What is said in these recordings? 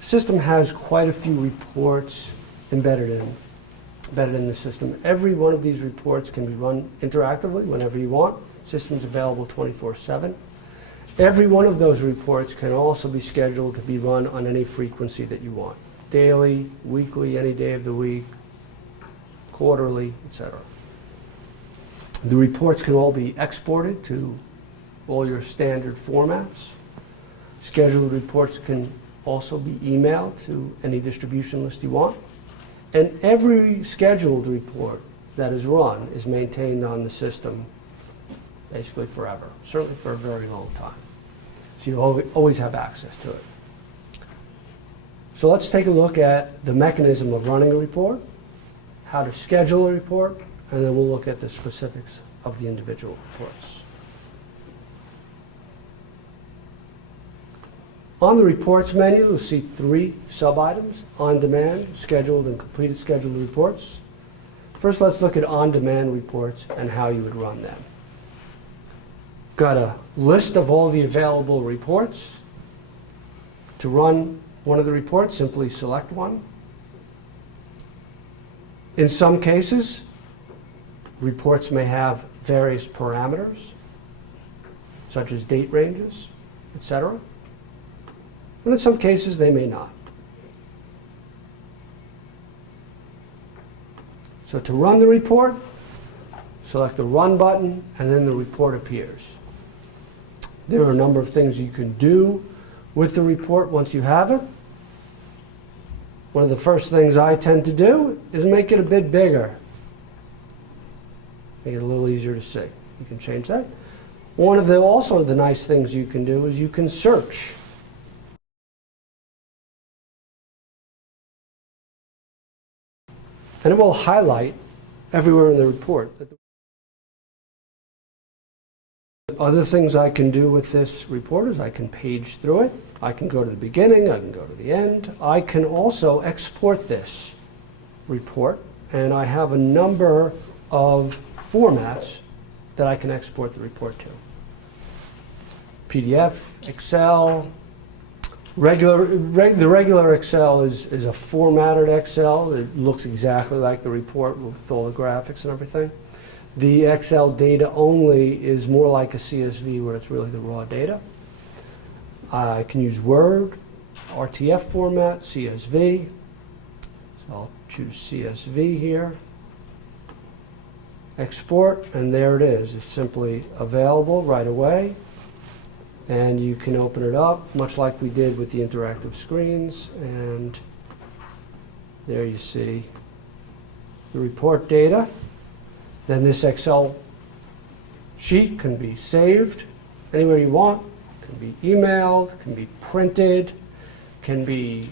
system has quite a few reports embedded in the system. Every one of these reports can be run interactively whenever you want. System's available 24/7. Every one of those reports can also be scheduled to be run on any frequency that you want. Daily, weekly, any day of the week, quarterly, etc. The reports can all be exported to all your standard formats. Scheduled reports can also be emailed to any distribution list you want. And every scheduled report that is run is maintained on the system basically forever, certainly for a very long time. So you always have access to it. So let's take a look at the mechanism of running a report, how to schedule a report, and then we'll look at the specifics of the individual reports. On the reports menu, you'll see 3 sub-items: on-demand, scheduled, and completed scheduled reports. First, let's look at on-demand reports and how you would run them. Got a list of all the available reports. To run one of the reports, simply select one. In some cases, reports may have various parameters, such as date ranges, etc. And in some cases, they may not. So to run the report, select the Run button, and then the report appears. There are a number of things you can do with the report once you have it. One of the first things I tend to do is make it a bit bigger. Make it a little easier to see. You can change that. One of the nice things you can do is you can search. And it will highlight everywhere in the report. Other things I can do with this report is I can page through it. I can go to the beginning. I can go to the end. I can also export this report. And I have a number of formats that I can export the report to. PDF, Excel. The regular Excel is a formatted Excel. It looks exactly like the report with all the graphics and everything. The Excel data only is more like a CSV where it's really the raw data. I can use Word, RTF format, CSV. So I'll choose CSV here. Export, and there it is. It's simply available right away. And you can open it up, much like we did with the interactive screens. And there you see the report data. Then this Excel sheet can be saved anywhere you want. Can be emailed, can be printed, can be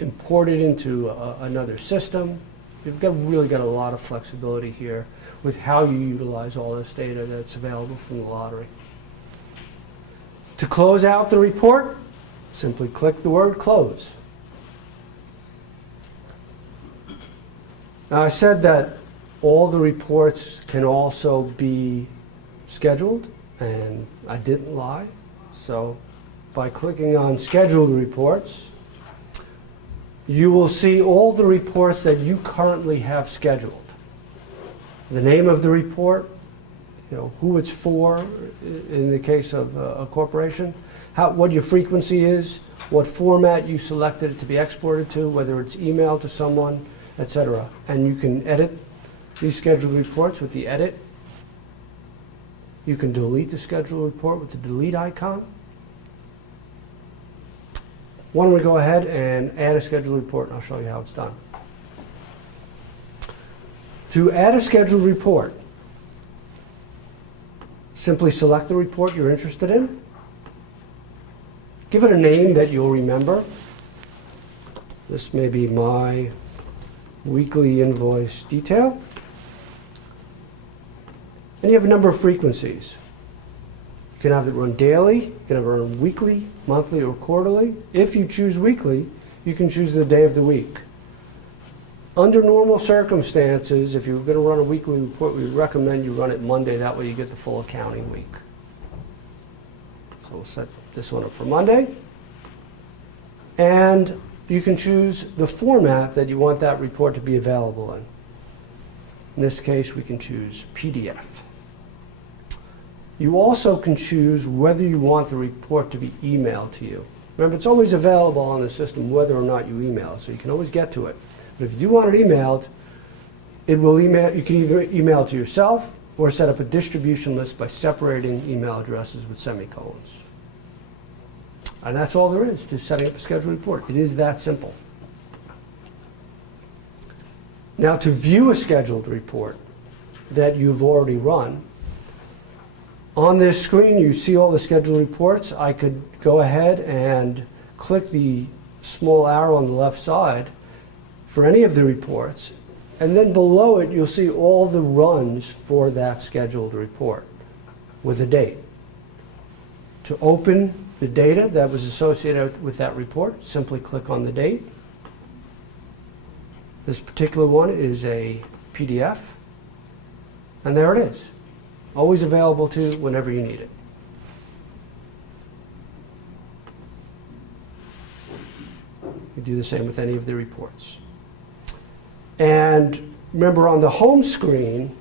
imported into another system. You've really got a lot of flexibility here with how you utilize all this data that's available from the lottery. To close out the report, simply click the word close. Now I said that all the reports can also be scheduled, and I didn't lie. So by clicking on scheduled reports, you will see all the reports that you currently have scheduled. The name of the report, who it's for in the case of a corporation, what your frequency is, what format you selected it to be exported to, whether it's emailed to someone, etc. And you can edit these scheduled reports with the edit. You can delete the scheduled report with the delete icon. Why don't we go ahead and add a scheduled report, and I'll show you how it's done. To add a scheduled report, simply select the report you're interested in. Give it a name that you'll remember. This may be my weekly invoice detail. And you have a number of frequencies. You can have it run daily, you can have it run weekly, monthly, or quarterly. If you choose weekly, you can choose the day of the week. Under normal circumstances, if you're going to run a weekly report, we recommend you run it Monday. That way you get the full accounting week. So we'll set this one up for Monday. And you can choose the format that you want that report to be available in. In this case, we can choose PDF. You also can choose whether you want the report to be emailed to you. Remember, it's always available on the system whether or not you email it, so you can always get to it. But if you do want it emailed, you can either email it to yourself or set up a distribution list by separating email addresses with semicolons. And that's all there is to setting up a scheduled report. It is that simple. Now, to view a scheduled report that you've already run, on this screen you see all the scheduled reports. I could go ahead and click the small arrow on the left side for any of the reports, and then below it you'll see all the runs for that scheduled report with a date. To open the data that was associated with that report, simply click on the date. This particular one is a PDF, and there it is. Always available to you whenever you need it. You do the same with any of the reports. And remember, on the home screen,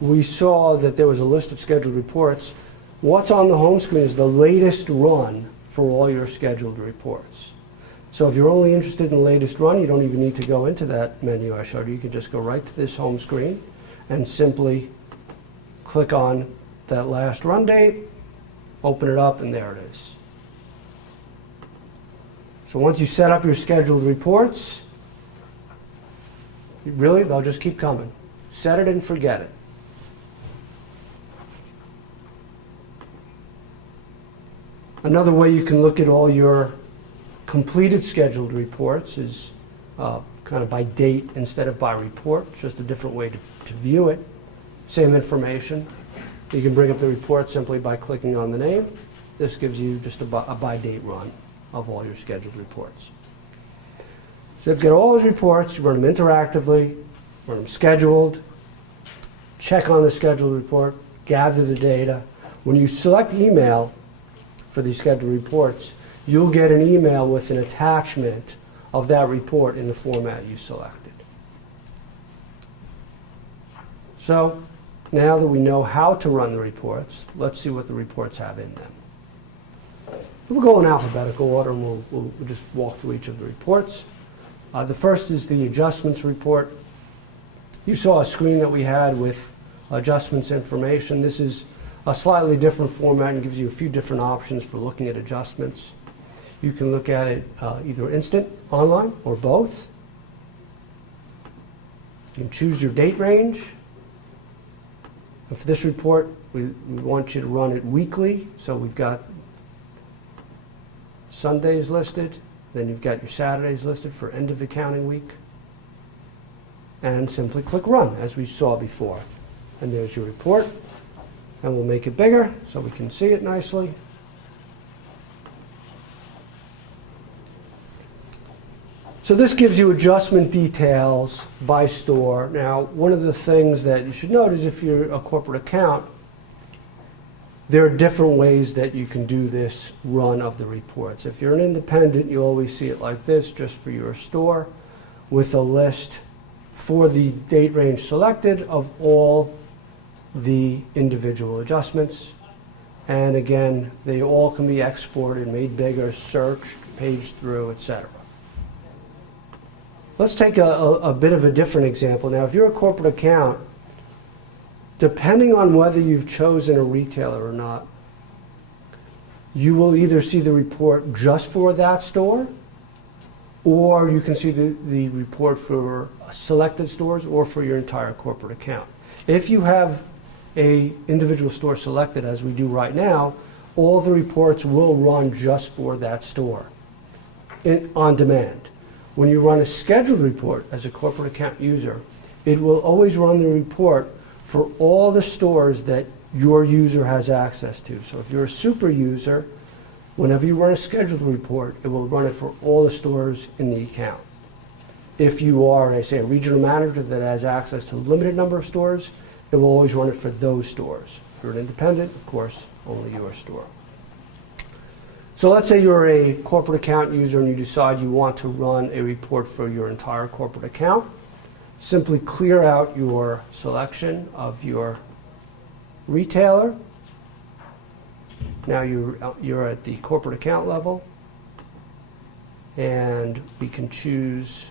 we saw that there was a list of scheduled reports. What's on the home screen is the latest run for all your scheduled reports. So if you're only interested in the latest run, you don't even need to go into that menu I showed you. You can just go right to this home screen and simply click on that last run date, open it up, and there it is. So once you set up your scheduled reports, really, they'll just keep coming. Set it and forget it. Another way you can look at all your completed scheduled reports is kind of by date instead of by report, just a different way to view it. Same information. You can bring up the report simply by clicking on the name. This gives you just a by date run of all your scheduled reports. So if you get all those reports, you run them interactively, run them scheduled, check on the scheduled report, gather the data. When you select email for these scheduled reports, you'll get an email with an attachment of that report in the format you selected. So now that we know how to run the reports, let's see what the reports have in them. We'll go in alphabetical order, and we'll just walk through each of the reports. The first is the adjustments report. You saw a screen that we had with adjustments information. This is a slightly different format and gives you a few different options for looking at adjustments. You can look at it either instant, online, or both. You can choose your date range. And for this report, we want you to run it weekly. So we've got Sundays listed. Then you've got your Saturdays listed for end of accounting week. And simply click Run, as we saw before. And there's your report. And we'll make it bigger so we can see it nicely. So this gives you adjustment details by store. Now, one of the things that you should note is if you're a corporate account, there are different ways that you can do this run of the reports. If you're an independent, you always see it like this, just for your store, with a list for the date range selected of all the individual adjustments. And again, they all can be exported, made bigger, searched, paged through, etc. Let's take a bit of a different example. Now, if you're a corporate account, depending on whether you've chosen a retailer or not, you will either see the report just for that store, or you can see the report for selected stores or for your entire corporate account. If you have a individual store selected, as we do right now, all the reports will run just for that store on demand. When you run a scheduled report as a corporate account user, it will always run the report for all the stores that your user has access to. So if you're a super user, whenever you run a scheduled report, it will run it for all the stores in the account. If you are, say, a regional manager that has access to a limited number of stores, it will always run it for those stores. If you're an independent, of course, only your store. So let's say you're a corporate account user and you decide you want to run a report for your entire corporate account. Simply clear out your selection of your retailer. Now you're at the corporate account level, and we can choose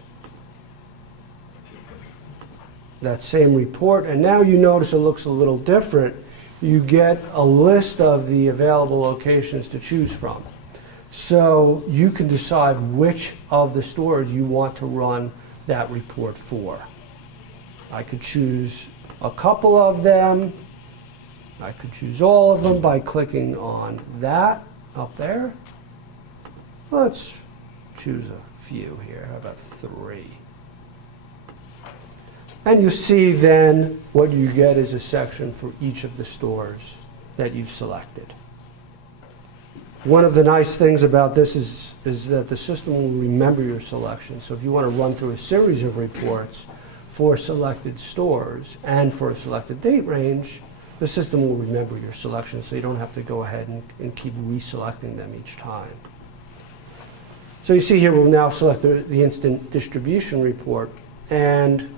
that same report. And now you notice it looks a little different. You get a list of the available locations to choose from. So you can decide which of the stores you want to run that report for. I could choose a couple of them. I could choose all of them by clicking on that up there. Let's choose a few here. How about 3? And you see then what you get is a section for each of the stores that you've selected. One of the nice things about this is that the system will remember your selection. So if you want to run through a series of reports for selected stores and for a selected date range, the system will remember your selection, so you don't have to go ahead and keep reselecting them each time. So you see here we'll now select the instant distribution report, and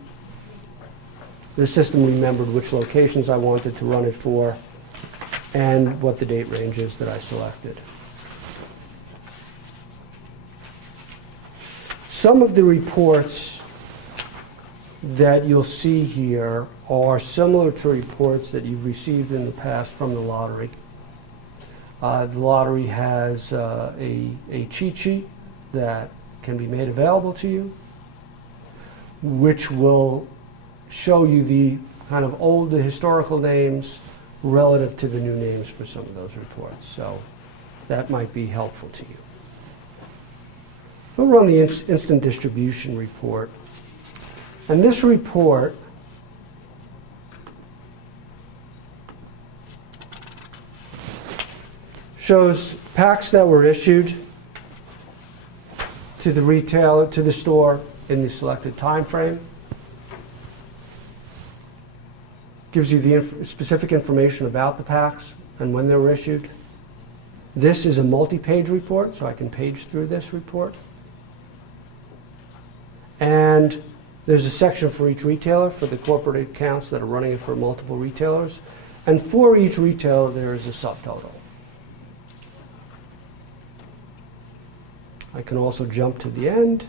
the system remembered which locations I wanted to run it for and what the date range is that I selected. Some of the reports that you'll see here are similar to reports that you've received in the past from the lottery. The lottery has a cheat sheet that can be made available to you, which will show you the kind of old historical names relative to the new names for some of those reports. So that might be helpful to you. We'll run the instant distribution report. And this report shows packs that were issued to the retailer, to the store in the selected time frame. Gives you the specific information about the packs and when they were issued. This is a multi-page report, so I can page through this report. And there's a section for each retailer for the corporate accounts that are running it for multiple retailers. And for each retailer, there is a subtotal. I can also jump to the end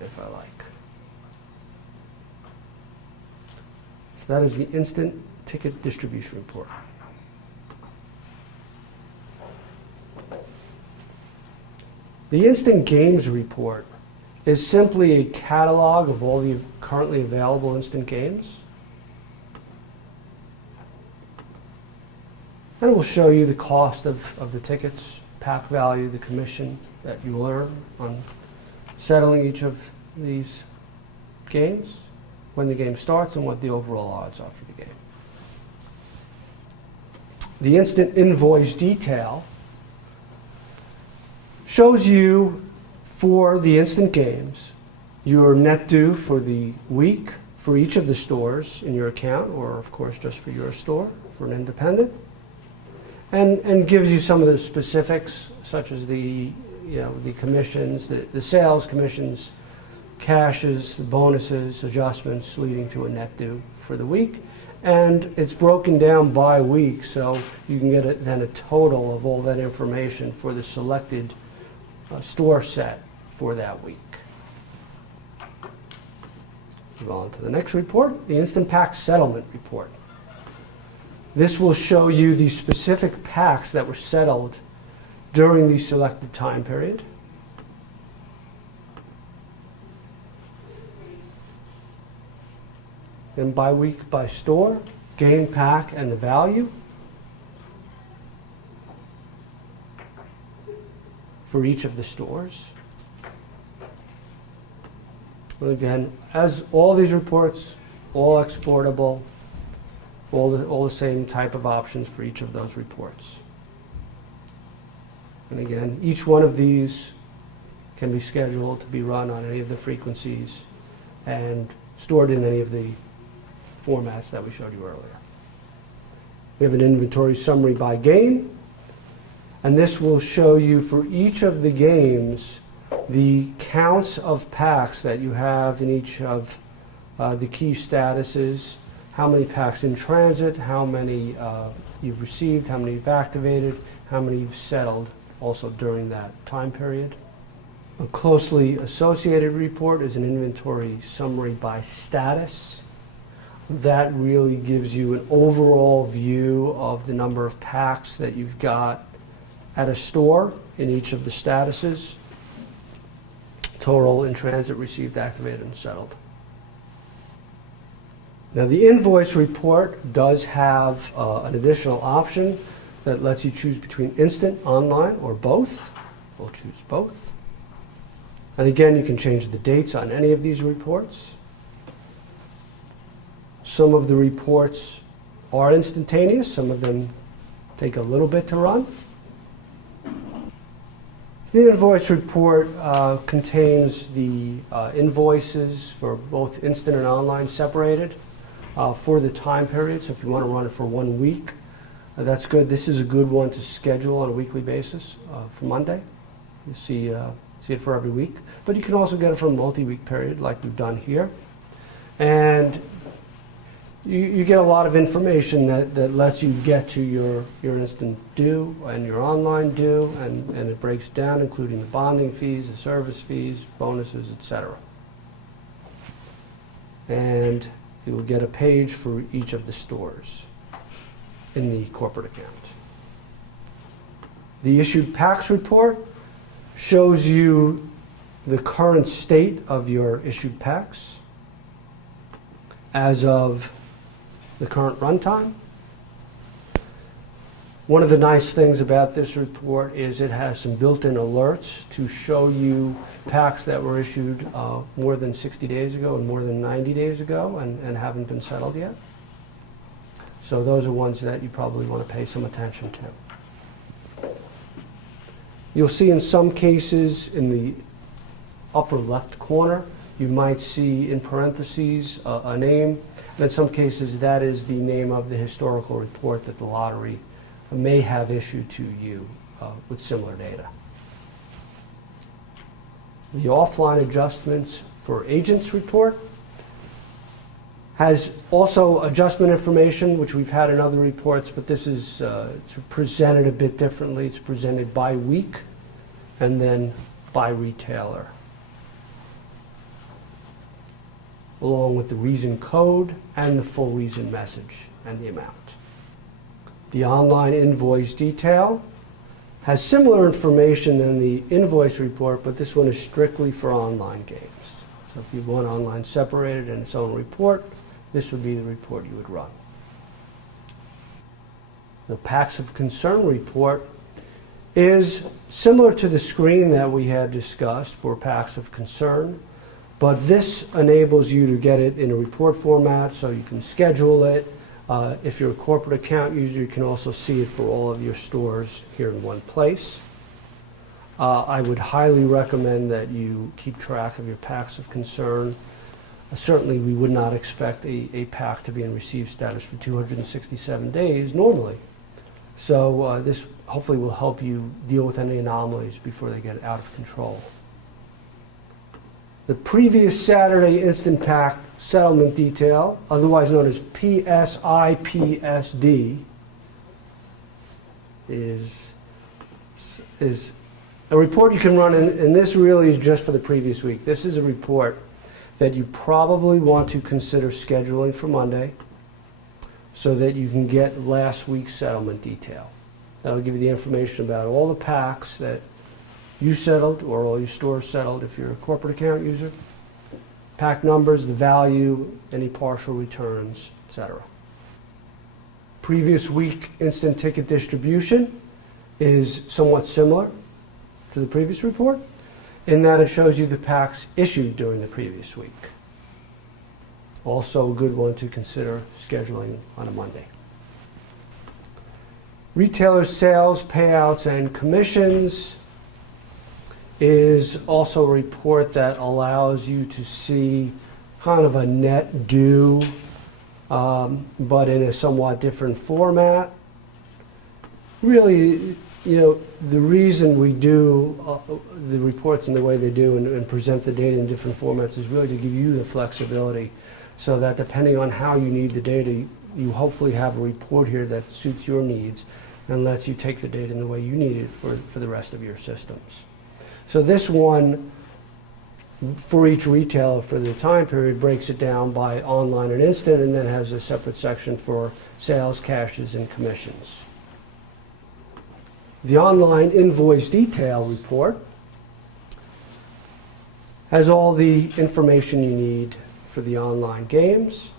if I like. So that is the instant ticket distribution report. The instant games report is simply a catalog of all the currently available instant games. And it will show you the cost of the tickets, pack value, the commission that you will earn on settling each of these games, when the game starts, and what the overall odds are for the game. The instant invoice detail shows you, for the instant games, your net due for the week for each of the stores in your account, or of course just for your store, for an independent, and gives you some of the specifics, such as the commissions, the sales commissions, cashes, the bonuses, adjustments leading to a net due for the week. And it's broken down by week, so you can get then a total of all that information for the selected store set for that week. Move on to the next report, the Instant Pack Settlement Report. This will show you the specific packs that were settled during the selected time period. Then by week, by store, game pack, and the value for each of the stores. And again, as all these reports, all exportable, all the same type of options for each of those reports. And again, each one of these can be scheduled to be run on any of the frequencies and stored in any of the formats that we showed you earlier. We have an inventory summary by game, And this will show you for each of the games the counts of packs that you have in each of the key statuses, how many packs in transit, how many you've received, how many you've activated, how many you've settled also during that time period. A closely associated report is an inventory summary by status. That really gives you an overall view of the number of packs that you've got at a store in each of the statuses. Total, in transit, received, activated, and settled. Now the invoice report does have an additional option that lets you choose between instant, online, or both. We'll choose both. And again, you can change the dates on any of these reports. Some of the reports are instantaneous. Some of them take a little bit to run. The invoice report contains the invoices for both instant and online separated for the time period. So if you want to run it for 1 week, that's good. This is a good one to schedule on a weekly basis for Monday. You see it for every week. But you can also get it for a multi-week period like we've done here. And you get a lot of information that lets you get to your instant due and your online due, and it breaks down, including the bonding fees, the service fees, bonuses, etc. And you will get a page for each of the stores in the corporate account. The issued packs report shows you the current state of your issued packs as of the current runtime. One of the nice things about this report is it has some built-in alerts to show you packs that were issued more than 60 days ago and more than 90 days ago and haven't been settled yet. So those are ones that you probably want to pay some attention to. You'll see in some cases in the upper left corner, you might see in parentheses a name. And in some cases, that is the name of the historical report that the lottery may have issued to you with similar data. The offline adjustments for agents report has also adjustment information, which we've had in other reports, but this is it's presented a bit differently. It's presented by week and then by retailer, along with the reason code and the full reason message and the amount. The online invoice detail has similar information in the invoice report, but this one is strictly for online games. So if you want online separated and its own report, this would be the report you would run. The Packs of Concern report is similar to the screen that we had discussed for Packs of Concern, but this enables you to get it in a report format so you can schedule it. If you're a corporate account user, you can also see it for all of your stores here in one place. I would highly recommend that you keep track of your Packs of Concern. Certainly, we would not expect a pack to be in receive status for 267 days normally. So this hopefully will help you deal with any anomalies before they get out of control. The previous Saturday Instant Pack settlement detail, otherwise known as PSIPSD, is a report you can run, and this really is just for the previous week. This is a report that you probably want to consider scheduling for Monday so that you can get last week's settlement detail. That'll give you the information about all the packs that you settled or all your stores settled if you're a corporate account user, pack numbers, the value, any partial returns, etc. Previous week instant ticket distribution is somewhat similar to the previous report in that it shows you the packs issued during the previous week. Also a good one to consider scheduling on a Monday. Retailer sales, payouts, and commissions is also a report that allows you to see kind of a net due, but in a somewhat different format. Really you know, the reason we do the reports in the way they do and present the data in different formats is really to give you the flexibility so that depending on how you need the data, you hopefully have a report here that suits your needs and lets you take the data in the way you need it for the rest of your systems. So this one, for each retailer for the time period, breaks it down by online and instant, and then has a separate section for sales, cashes, and commissions. The online invoice detail report has all the information you need for the online games.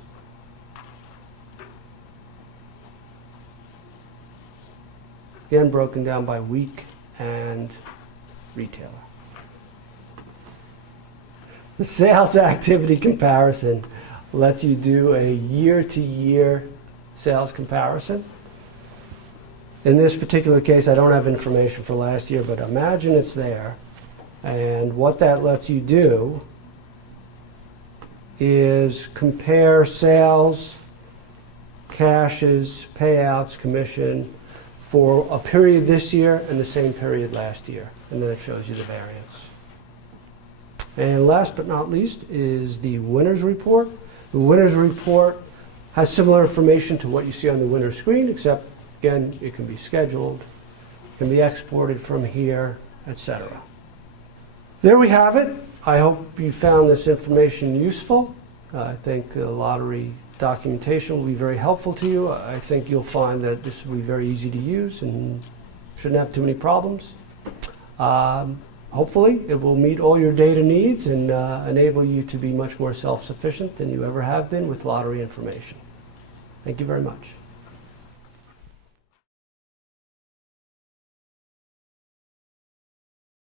Again, broken down by week and retailer. The sales activity comparison lets you do a year-to-year sales comparison. In this particular case, I don't have information for last year, but imagine it's there. And what that lets you do is compare sales, cashes, payouts, commission for a period this year and the same period last year. And then it shows you the variance. And last but not least is the winners report. The winners report has similar information to what you see on the winner's screen, except again, it can be scheduled, can be exported from here, etc. There we have it. I hope you found this information useful. I think the lottery documentation will be very helpful to you. I think you'll find that this will be very easy to use and shouldn't have too many problems. Hopefully, it will meet all your data needs and enable you to be much more self-sufficient than you ever have been with lottery information. Thank you very much.